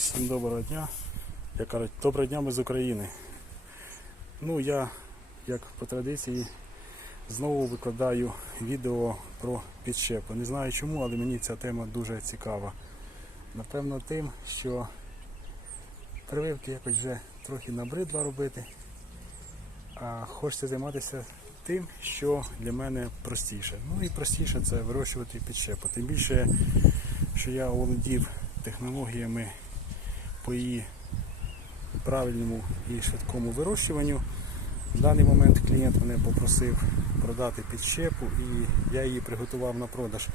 Всім доброго дня. Як кажуть, доброго дня ми з України. Ну, я, як по традиції, знову викладаю відео про підщепу. Не знаю чому, але мені ця тема дуже цікава. Напевно, тим, що прививки якось вже трохи набридло робити, а хочеться займатися тим, що для мене простіше. Ну і простіше це вирощувати підщепу. Тим більше, що я володів технологіями по її правильному і швидкому вирощуванню. В даний момент клієнт мене попросив продати підщепу і я її приготував на продаж.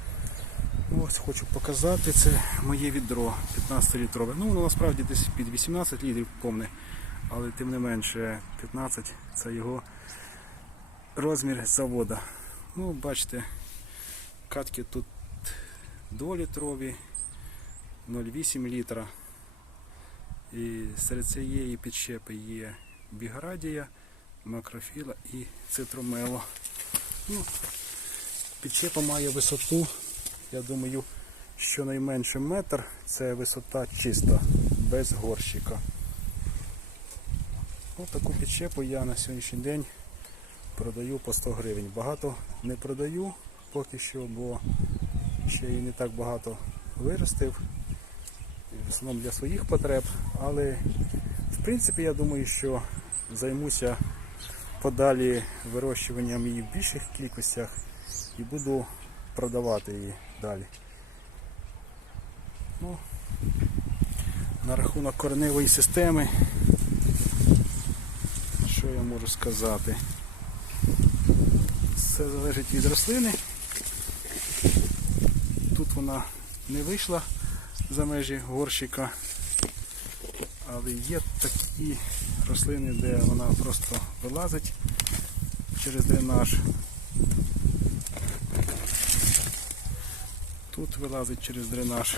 Ну, ось хочу показати, це моє відро 15-літрове. Ну, воно насправді десь під 18 літрів повне, але тим не менше 15 це його розмір завода. Ну, бачите, катки тут 2-літрові, 0,8 літра. І серед цієї підщепи є біградія, макрофіла і цитромело. Ну, підщепа має висоту, я думаю, щонайменше метр. Це висота чиста, без горщика. Ось таку підщепу я на сьогоднішній день продаю по 100 гривень. Багато не продаю поки що, бо ще її не так багато виростив в основному для своїх потреб, але в принципі я думаю, що займуся подалі вирощуванням її в більших кількостях і буду продавати її далі. Ну, на рахунок кореневої системи, що я можу сказати? Все залежить від рослини. Тут вона не вийшла за межі горщика. Але є такі рослини, де вона просто вилазить через дренаж. Тут вилазить через дренаж.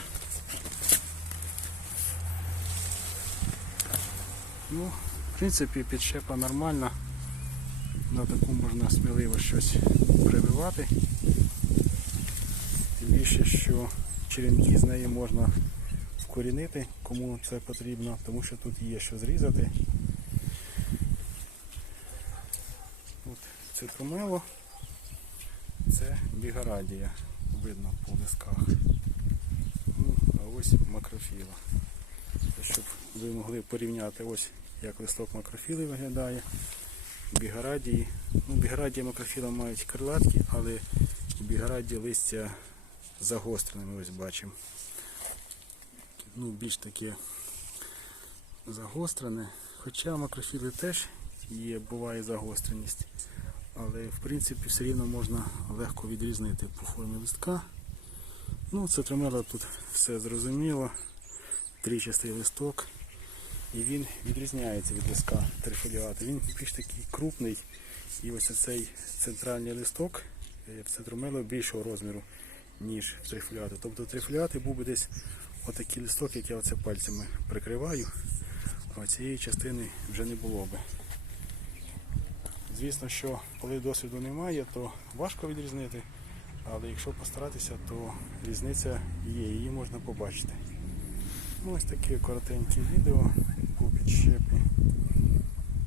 Ну, в принципі, підщепа нормальна. На таку можна сміливо щось прививати. Тим більше, що черенки з неї можна вкорінити, кому це потрібно, тому що тут є що зрізати. От цитромело, це бігарадія, видно по лисках. Ну, а ось макрофіла. Щоб ви могли порівняти ось як листок макрофіли виглядає. Бігарадії. Ну, бігарадія макрофіла мають крилатки, але бігарадії листя загостреними ось бачимо. Ну, більш таке загострене. Хоча макрофіли теж є, буває загостреність. Але в принципі все рівно можна легко відрізнити по формі листка. Ну, це тримело тут все зрозуміло. Трічастий листок. І він відрізняється від листка трифоліата. Він більш такий крупний. І ось цей центральний листок е, в цитромело більшого розміру ніж в трифоліати. Тобто трифоліати був би десь отакий листок, як я оце пальцями прикриваю, а цієї частини вже не було би. Звісно, що коли досвіду немає, то важко відрізнити, але якщо постаратися, то різниця є, її можна побачити. Ну, ось таке коротеньке відео по підщепі.